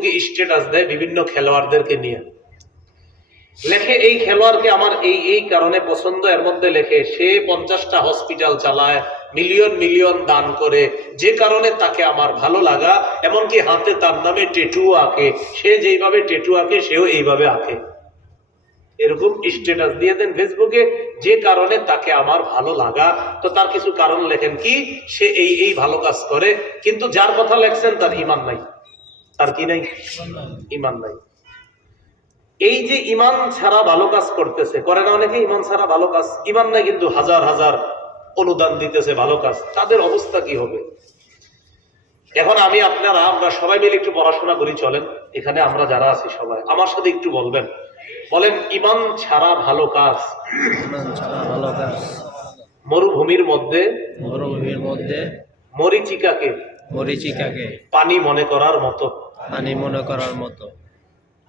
ফেসবুকে স্ট্যাটাস দেয় বিভিন্ন খেলোয়াড়দেরকে নিয়ে। লেখে, এই খেলোয়াড়কে আমার এই এই কারণে পছন্দ, এর মধ্যে লেখে, সে পঞ্চাশটা হসপিটাল চালায় মিলিয়ন মিলিয়ন দান করে, যে কারণে তাকে আমার ভালো লাগা, এমনকি হাতে তার নামে টেটু আঁকে, সে যেইভাবে টেটু আঁকে, সেও এইভাবে আঁকে। এরকম স্ট্যাটাস দিয়ে দেন ফেসবুকে, যে কারণে তাকে আমার ভালো লাগা। তো তার কিছু কারণ লেখেন কি, সে এই এই ভালো কাজ করে, কিন্তু যার কথা লেখছেন তার ইমান নাই। তার কি নাই? ইমান নাই। এই যে ইমান ছাড়া ভালো কাজ করতেছে করে না অনেকে ইমান ছাড়া ভালো কাজ ইমান নাই কিন্তু হাজার হাজার অনুদান দিতেছে ভালো কাজ তাদের অবস্থা কি হবে? এখন আমি আপনারা আমরা সবাই মিলে একটু পড়াশোনা করি চলেন। এখানে আমরা যারা আছি সবাই আমার সাথে একটু বলবেন। বলেন ইমান ছাড়া ভালো কাজ। ইমান ছাড়া ভালো কাজ। মরুভূমির মধ্যে মরুভূমির মধ্যে মরিচিকাকে মরিচিকাকে পানি মনে করার মতো। পানি মনে করার মতো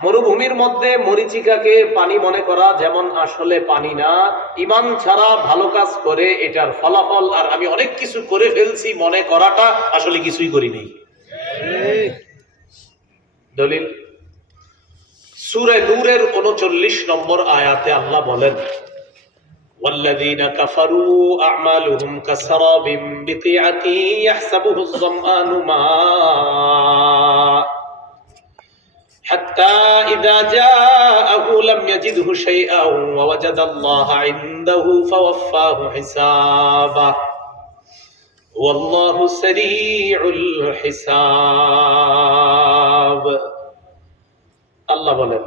মরুভূমির মধ্যে মরিচিকাকে পানি মনে করা যেমন আসলে পানি না ইমান ছাড়া ভালো কাজ করে এটার ফলাফল আর আমি অনেক কিছু করে ফেলছি মনে করাটা আসলে কিছুই করিনি দলিল সুরে নূরের উনচল্লিশ নম্বর আয়াতে আল্লাহ বলেন والذين كفروا أعمالهم كسراب بقيعة يحسبه الظمآن ماء حتى إذا جاءه لم يجده شيئا ووجد الله عنده فوفاه حسابه والله سريع الحساب الله বলেন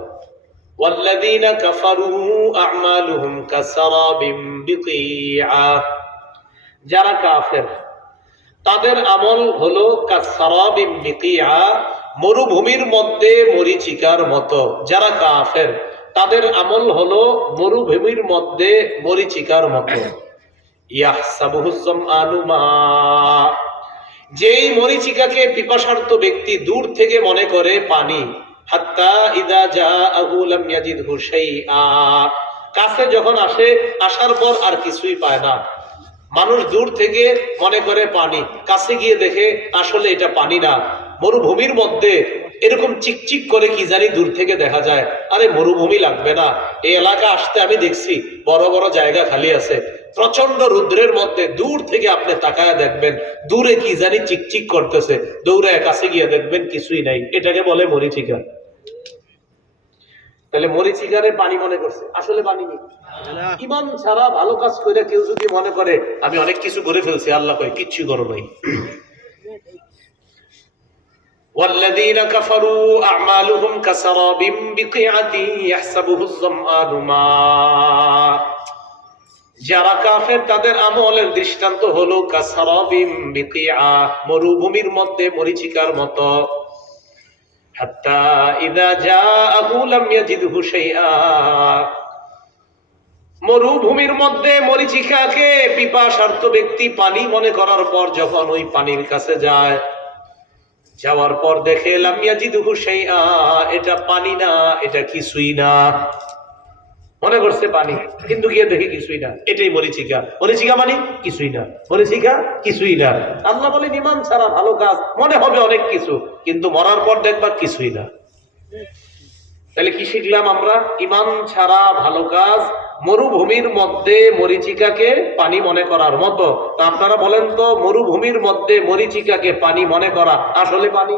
والذين كفروا أعمالهم كسراب بقيعة যারা কাফের তাদের আমল হলো কাসারাবিম বিকিয়া মরুভূমির মধ্যে মরিচিকার মতো। যারা কাফের, তাদের আমল হলো মরুভূমির মধ্যে মরিচিকার মতো। যেই মরিচিকাকে পিপাসার্ত ব্যক্তি দূর থেকে মনে করে পানি, হাত্তা ইদা যা আহুলাম ইয়াজিদহু শাইআ। কাছে যখন আসে, আসার পর আর কিছুই পায় না। মানুষ দূর থেকে মনে করে পানি, কাছে গিয়ে দেখে আসলে এটা পানি না। মরুভূমির মধ্যে এরকম চিকচিক করে কি জানি দূর থেকে দেখা যায়। আরে, মরুভূমি লাগবে না। এই এলাকা আসতে আমি দেখছি, বড় বড় জায়গা খালি আছে। প্রচণ্ড রুদ্রের মধ্যে দূর থেকে আপনি তাকায় দেখবেন, দূরে কি জানি চিকচিক করতেছে। দৌড়ে কাছে গিয়ে দেখবেন কিছুই নাই। এটাকে বলে মরিচিকা। তাহলে মরিচিকারে পানি মনে করছে। আসলে পানি নেই। ইমান ছাড়া ভালো কাজ করে কেউ যদি মনে করে, আমি অনেক কিছু করে ফেলছি, আল্লাহ কয়, কিচ্ছু করো নাই। والذين كفروا أعمالهم كسراب بقيعة يحسبه الظمآن ماء যারা কাফের তাদের আমলের দৃষ্টান্ত হলো কাসারাবিম বিকিআ মরুভূমির মধ্যে মরিচিকার মতো হাত্তা ইদা জাআহু লাম ইয়াজিদহু শাইআ মরুভূমির মধ্যে মরিচিকাকে পিপাসার্থ ব্যক্তি পানি মনে করার পর যখন ওই পানির কাছে যায় যাওয়ার পর দেখে এলাম লামিয়াজিদুহু শাইআ, এটা পানি না, এটা কিছুই না। মনে করছে পানি, কিন্তু গিয়ে দেখে কিছুই না। এটাই মরিচিকা। মরিচিকা মানে কিছুই না। মরিচিকা কিছুই না। আল্লাহ বলে ইমান ছাড়া ভালো কাজ, মনে হবে অনেক কিছু, কিন্তু মরার পর দেখবা কিছুই না। তাহলে কি শিখলাম আমরা? ইমান ছাড়া ভালো কাজ মরুভূমির মধ্যে মরিচিকাকে পানি মনে করার মতো। তা আপনারা বলেন তো, মরুভূমির মধ্যে মরিচিকাকে পানি মনে করা আসলে পানি?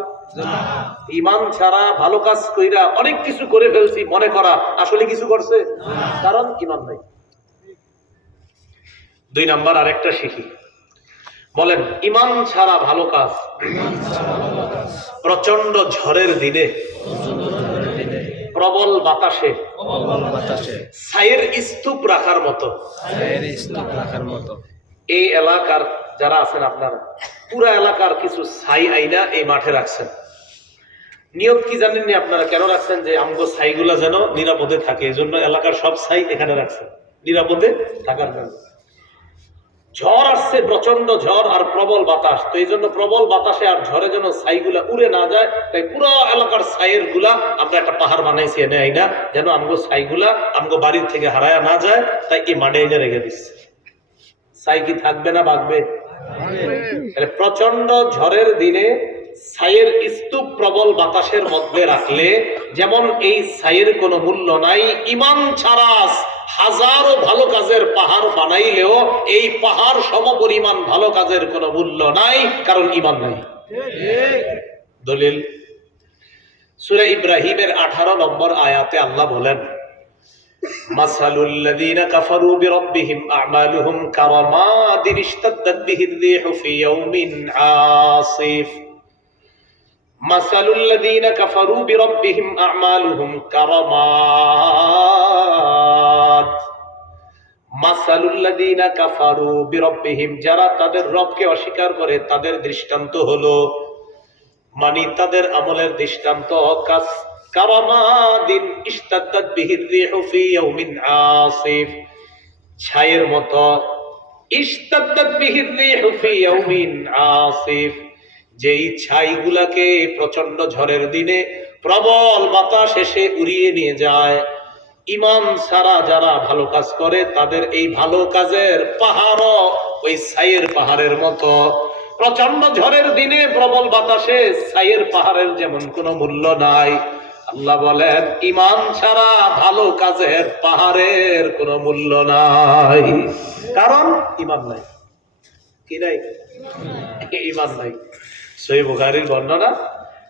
ইমান ছাড়া ভালো কাজ কইরা অনেক কিছু করে ফেলছি, মনে করা আসলে কিছু করছে? কারণ ইমান নাই। দুই নাম্বার আরেকটা শিখি। বলেন, ইমান ছাড়া ভালো কাজ প্রচণ্ড ঝড়ের দিনে, প্রবল বাতাসে বাতাসে। ছায়ের স্তূপ রাখার মতো। ছায়ের স্তূপ রাখার মতো। এই এলাকার যারা আছেন আপনারা পুরা এলাকার কিছু ছাই আইনা এই মাঠে রাখছেন। নিয়ত কি জানেননি আপনারা? কেন রাখছেন যে আমগো ছাইগুলা যেন নিরাপদে থাকে? এই জন্য এলাকার সব ছাই এখানে রাখছেন। নিরাপদে থাকার জন্য। ঝড় আসছে প্রচণ্ড ঝড় আর প্রবল বাতাস। তো এই জন্য প্রবল বাতাসে আর ঝড়ে যেন ছাইগুলা উড়ে না যায়, তাই পুরো এলাকার ছাইয়েরগুলা আমরা একটা পাহাড় বানাইছি, এনে আইনা, যেন আমগো ছাইগুলা আমগো বাড়ির থেকে হারায়া না যায়, তাই এই মাঠে এনে রেখে দিচ্ছে ছাই কি থাকবে না তাহলে প্রচণ্ড ঝড়ের দিনে ছাইয়ের স্তূপ প্রবল বাতাসের মধ্যে রাখলে যেমন এই ছাইয়ের কোনো মূল্য নাই, ইমান ছাড়া হাজারো ভালো কাজের পাহাড় বানাইলেও এই পাহাড় সম পরিমাণ ভালো কাজের কোনো মূল্য নাই কারণ ইমান নাই দলিল সুরে ইব্রাহিমের আঠারো নম্বর আয়াতে আল্লাহ বলেন مثل الذين كفروا بربهم أعمالهم كرماد اشتدت به الريح في يوم عاصف مثل الذين كفروا بربهم أعمالهم كرماد মাসালুল্লাদিনা কাফারু বিরব্বিহিম, যারা তাদের রবকে অস্বীকার করে, তাদের দৃষ্টান্ত হলো মানে তাদের আমলের দৃষ্টান্ত কারামাদিন ইস্তাদদাত বিহির রিহু ফি ইয়াউমিন আসিফ। ছায়ের মতো ইস্তাদ্দাত বিহির রিহু ফি ইয়াউমিন আসিফ। যেই ছাইগুলাকে প্রচণ্ড ঝড়ের দিনে প্রবল বাতাস এসে উড়িয়ে নিয়ে যায় ইমান ছাড়া যারা ভালো কাজ করে, তাদের এই ভালো কাজের পাহাড়ও ওই ছাইয়ের পাহাড়ের মতো। প্রচণ্ড ঝড়ের দিনে প্রবল বাতাসে ছাইয়ের পাহাড়ের যেমন কোনো মূল্য নাই। আল্লাহ বলেন ইমান ছাড়া ভালো কাজের পাহাড়ের কোনো মূল্য নাই। কারণ ইমান নাই। কি নাই? ইমান নাই। সই বুখারির বর্ণনা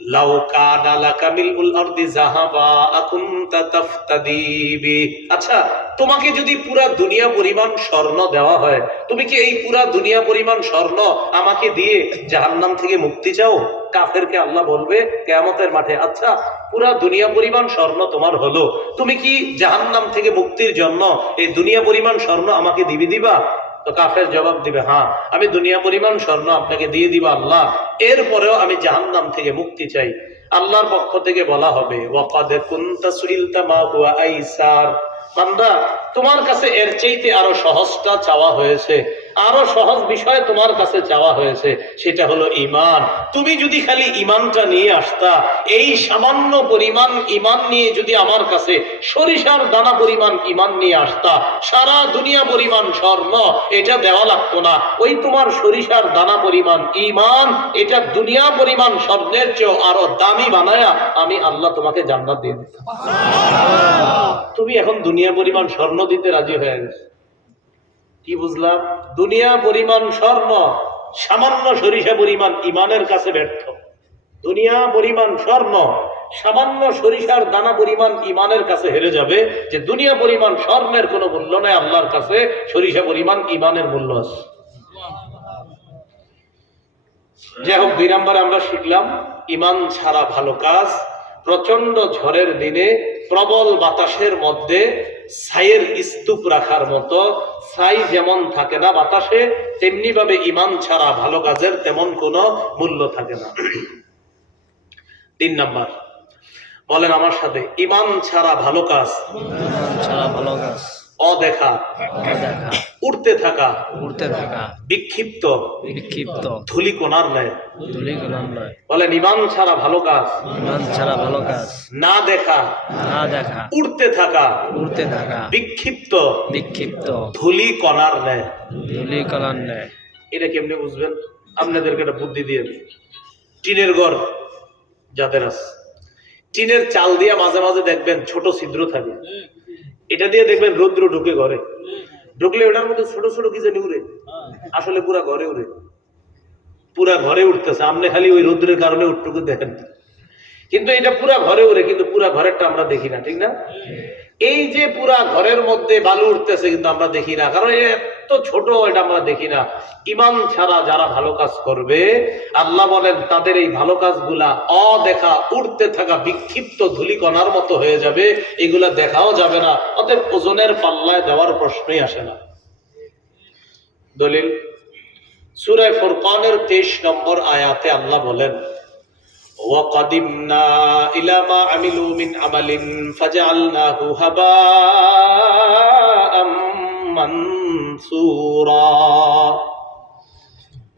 আল্লাহ বলবে, কেয়ামতের মাঠে আচ্ছা পুরা দুনিয়া পরিমাণ স্বর্ণ তোমার হলো। তুমি কি জাহান্নাম থেকে মুক্তির জন্য এই দুনিয়া পরিমাণ স্বর্ণ আমাকে দিবি দিবা? তো কাফের জবাব দিবে হ্যাঁ আমি দুনিয়া পরিমাণ স্বর্ণ আপনাকে দিয়ে দিব আল্লাহ। এরপরেও আমি জাহান্নাম থেকে মুক্তি চাই। আল্লাহর পক্ষ থেকে বলা হবে বান্দা, তোমার কাছে এর চাইতে আরও সহজটা চাওয়া হয়েছে। আরও সহজ বিষয় তোমার কাছে চাওয়া হয়েছে সেটা হলো ইমান তুমি যদি খালি ইমানটা নিয়ে আসতা এই সামান্য পরিমাণ ইমান নিয়ে যদি আমার কাছে সরিষার দানা পরিমাণ ইমান নিয়ে আসতা সারা দুনিয়া পরিমাণ স্বর্ণ এটা দেওয়া লাগতো না। ওই তোমার সরিষার দানা পরিমাণ ইমান এটা দুনিয়া পরিমাণ স্বর্ণের চেয়েও আরও দামি বানায়া আমি আল্লাহ তোমাকে জান্নাত দিয়ে দিতাম। তুমি এখন দুনিয়া পরিমাণ স্বর্ণ দিতে রাজি হয়ে গেছে। কি বুঝলাম? দুনিয়া পরিমাণ স্বর্ণ, সামান্য সরিষা পরিমাণ ইমানের কাছে ব্যর্থ। দুনিয়া পরিমাণ স্বর্ণ, সামান্য সরিষার দানা পরিমাণ ইমানের কাছে হেরে যাবে। যে দুনিয়া পরিমাণ স্বর্ণের কোনো মূল্য নেই, আল্লাহর কাছে সরিষা পরিমাণ ইমানের মূল্য আছে। যাই হোক, দুই নম্বরে আমরা শিখলাম, ইমান ছাড়া ভালো কাজ প্রচণ্ড ঝড়ের দিনে প্রবল বাতাসের মধ্যে ছাইয়ের স্তূপ রাখার মতো ছাই যেমন থাকে না বাতাসে তেমনি ভাবে ইমান ছাড়া ভালো কাজের তেমন কোনো মূল্য থাকে না। তিন নাম্বার, বলেন আমার সাথে, ইমান ছাড়া ভালো কাজ। ছাড়া ভালো কাজ। অদেখা উঠতে থাকা উড়তে থাকা বিক্ষিপ্ত বিক্ষিপ্ত ধুলিকোনার ন্যায় ধূলিকণার নয় বলেন ইমান ছাড়া ভালো কাজ ইমান ছাড়া ভালো কাজ না দেখা না দেখা উঠতে থাকা উড়তে থাকা বিক্ষিপ্ত বিক্ষিপ্ত ধুলি কণার ন্যায় ধূলিকণার নয় এটা কেমনে বুঝবেন? আপনাদেরকে একটা বুদ্ধি দিয়ে দিই। টিনের ঘর যাদের আছে টিনের চাল দিয়ে মাঝে মাঝে দেখবেন ছোট ছিদ্র থাকে। এটা দিয়ে দেখবেন রৌদ্র ঢুকে ঘরে। ঢুকলে ওটার মধ্যে ছোট ছোট কি জানি উড়ে। আসলে পুরা ঘরে উড়ে। পুরা ঘরে উঠতেছে আপনি খালি ওই রৌদ্রের কারণে উঠটুকু দেখেন কিন্তু এটা পুরা ঘরে উড়ে, কিন্তু পুরা ঘরেরটা আমরা দেখি না, ঠিক না? এই যে পুরা ঘরের মধ্যে বালু উঠতেছে কিন্তু আমরা দেখি না, কারণ এত ছোট এটা আমরা দেখি না ইমান ছাড়া যারা ভালো কাজ করবে আল্লাহ বলেন তাদের এই ভালো কাজগুলা অদেখা উঠতে থাকা বিক্ষিপ্ত ধুলিকণার মতো হয়ে যাবে এগুলা দেখাও যাবে না অতএব ওজনের পাল্লায় দেওয়ার প্রশ্নই আসে না দলিল সুরায় ফুরকানের তেইশ নম্বর আয়াতে আল্লাহ বলেন وقدمنا إلى ما عملوا من عمل فجعلناه هباء منثورا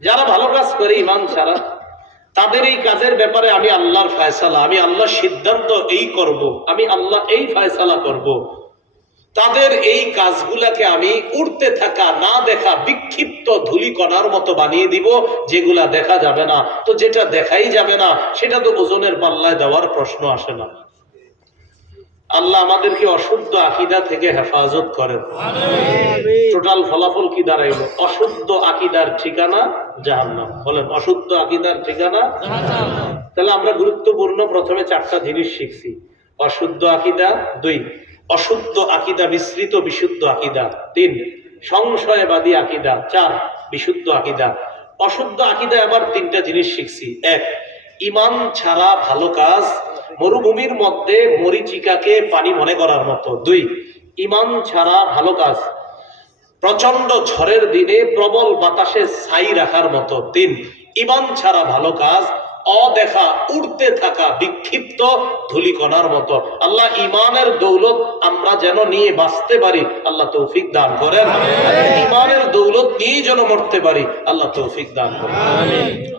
যারা ভালো কাজ করে ইমান ছাড়া, তাদের এই কাজের ব্যাপারে আমি আল্লাহর ফায়সালা, আমি আল্লাহর সিদ্ধান্ত এই করব, আমি আল্লাহ এই ফায়সালা করব। তাদের এই কাজগুলাকে আমি উড়তে থাকা, না দেখা, বিক্ষিপ্ত ধুলি ধুলিকণার মতো বানিয়ে দিব, যেগুলা দেখা যাবে না। তো যেটা দেখাই যাবে না, সেটা তো ওজনের পাল্লায় দেওয়ার প্রশ্ন আসে না। আল্লাহ আমাদেরকে অশুদ্ধ আকিদা থেকে হেফাজত করেন। টোটাল ফলাফল কি দাঁড়াইলো? অশুদ্ধ আকিদার ঠিকানা জাহান্নাম। বলেন অশুদ্ধ আকিদার ঠিকানা তাহলে আমরা গুরুত্বপূর্ণ প্রথমে চারটা জিনিস শিখছি। অশুদ্ধ আকিদা দুই। অশুদ্ধ আকিদা মিশ্রিত বিশুদ্ধ আকিদা। তিন। সংশয়বাদী আকিদা। চার। বিশুদ্ধ আকিদা। অশুদ্ধ আকিদা আবার তিনটা জিনিস শিখছি। এক ইমান ছাড়া ভালো কাজ মরুভূমির মধ্যে মরিচিকাকে পানি মনে করার মতো। দুই ইমান ছাড়া ভালো কাজ। প্রচণ্ড ঝড়ের দিনে প্রবল বাতাসে ছাই রাখার মতো। তিন ইমান ছাড়া ভালো কাজ অদেখা উড়তে থাকা বিক্ষিপ্ত ধুলিকণার মতো। আল্লাহ ইমানের দৌলত আমরা যেন নিয়ে বাঁচতে পারি আল্লাহ তৌফিক দান করেন। ইমানের দৌলত নিয়ে যেন মরতে পারি আল্লাহ তৌফিক দান করেন।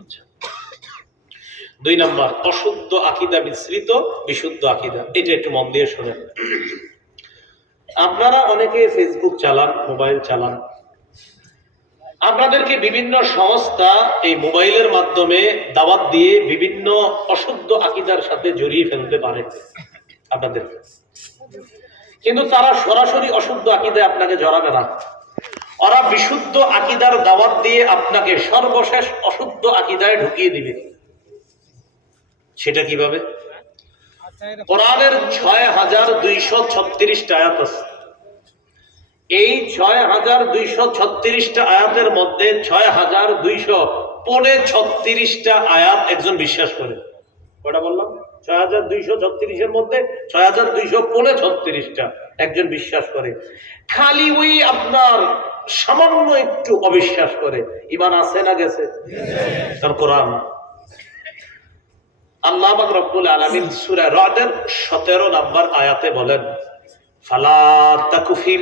আচ্ছা। দুই নাম্বার, অশুদ্ধ আকিদা মিশ্রিত, বিশুদ্ধ আকিদা। এটা একটু মন দিয়ে শোনেন। আপনারা অনেকে ফেসবুক চালান, মোবাইল চালান। আপনাদেরকে বিভিন্ন সংস্থা এই মোবাইলের মাধ্যমে দাওয়াত দিয়ে বিভিন্ন অশুদ্ধ আকিদার সাথে জড়িয়ে ফেলতে পারে আপনাদের কিন্তু তারা সরাসরি অশুদ্ধ আকিদায় আপনাকে জড়াবে না। ওরা বিশুদ্ধ আকিদার দাওয়াত দিয়ে আপনাকে সর্বশেষ অশুদ্ধ আকিদায় ঢুকিয়ে দিবে। সেটা কীভাবে? কোরআনের ছয় হাজার দুইশো ছত্রিশটা আয়াত আছে। এই ছয় হাজার দুইশো ছত্রিশটা আয়াতের মধ্যে ছয় হাজার দুইশো পনে ছত্রিশটা আয়াত একজন বিশ্বাস করে। কটা বললাম? ছয় হাজার দুইশো ছত্রিশের মধ্যে ছয় হাজার দুইশো পনে ছত্রিশটা একজন বিশ্বাস করে। খালি ওই আপনার সামান্য একটু অবিশ্বাস করে। ইমান আছে না গেছে। তার কোরআন। আল্লাহ রব্বুল আলামিন সূরা রাদের 17 নাম্বার আয়াতে বলেন ফালা তাকু ফি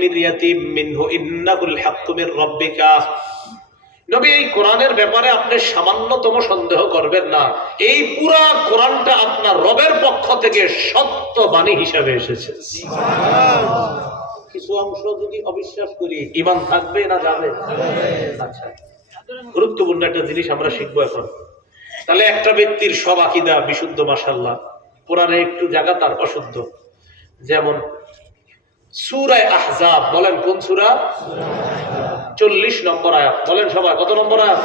মিনহু ইন্নাহুল হাক্কু মির রাব্বিকা। নবী এই কোরআনের ব্যাপারে আপনি সামান্যতম সন্দেহ করবেন না। এই পুরা কোরআনটা আপনার রবের পক্ষ থেকে সত্য বাণী হিসাবে এসেছে। কিছু অংশ যদি অবিশ্বাস করি ইমান থাকবে না যাবে? আচ্ছা। গুরুত্বপূর্ণ একটা জিনিস আমরা শিখব এখন। তাহলে একটা ব্যক্তির সব আকিদা বিশুদ্ধ মাসাল্লাহ কোরআনে একটু জায়গা, তার অশুদ্ধ। যেমন সুরায় আহজাব, বলেন কোন সুরা? চল্লিশ নম্বর আয়াত। বলেন সবাই, কত নম্বর আয়াত?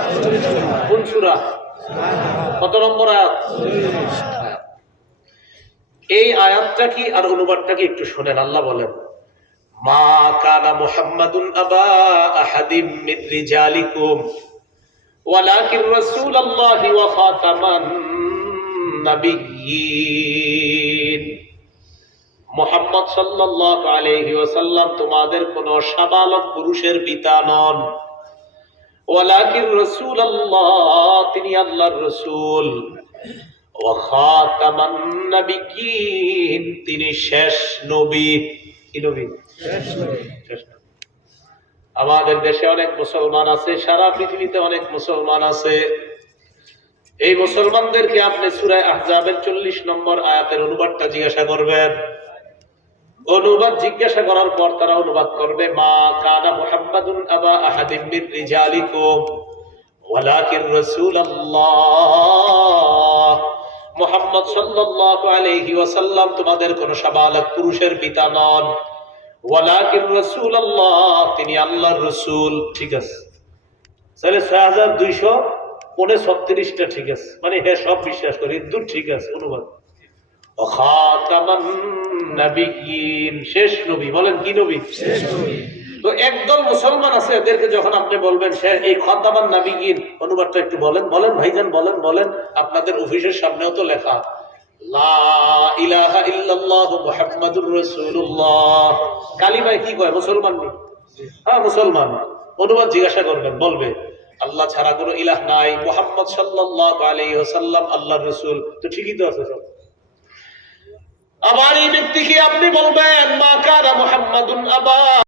কোন সুরা? কত নম্বর আয়াত? এই আয়াতটা কি আর অনুবাদটা কি একটু শোনেন, আল্লাহ বলেন, মা কানা মুহাম্মাদুন আবা আহাদিম মিন রিজালিকুম। ولكن رسول الله وخاتم النبيين মোহাম্মদ সাল্লাল্লাহু আলাইহি ওয়াসাল্লাম তোমাদের কোন সাবালক পুরুষের পিতা নন ওয়ালাকিন রাসূলুল্লাহ তিনি আল্লাহর রাসূল ওয়া খাতামান নাবিয়্যিন তিনি শেষ নবী কি নবী শেষ নবী আমাদের দেশে অনেক মুসলমান আছে, সারা পৃথিবীতে অনেক মুসলমান আছে। এই মুসলমানদেরকে আপনি সুরায় আহজাবের চল্লিশ নম্বর আয়াতের অনুবাদটা জিজ্ঞাসা করবেন। অনুবাদ জিজ্ঞাসা করার পর তারা অনুবাদ করবে, মা কানা মুহাম্মাদুন আবা আহাদিম মিন রিজালিকুম, ওয়ালাকিন রাসূলুল্লাহ। মুহাম্মদ সাল্লাল্লাহু আলাইহি ওয়াসাল্লাম তোমাদের কোন সাবালক পুরুষের পিতা নন। ওয়ালাকিন রাসূলুল্লাহ তিনি আল্লাহর রাসূল ঠিক আছে। তাহলে ছয় হাজার দুইশো পনে ছত্রিশটা ঠিক আছে। মানে হ্যাঁ সব বিশ্বাস করি ঠিক আছে অনুবাদ। শেষ নবী বলেন কি নবী? শেষ নবী। তো একদল মুসলমান আছে এদেরকে যখন আপনি বলবেন সে এই খতামান নাবিগিন অনুবাদটা একটু বলেন বলেন ভাইজান বলেন বলেন। আপনাদের অফিসের সামনেও তো লেখা। লা ইলাহা ইল্লাল্লাহু মুহাম্মাদুর রাসূলুল্লাহ। কালিমায় কি কয়? মুসলমান নেই হ্যাঁ মুসলমান। অনুবাদ জিজ্ঞাসা করবেন বলবে আল্লাহ ছাড়া কোনো ইলাহ নাই মোহাম্মদ রাসূল। তো ঠিকই তো আছে সব। আবার এই ব্যক্তিকে আপনি বলবেন মা কারা মুহাম্মাদুন আবা।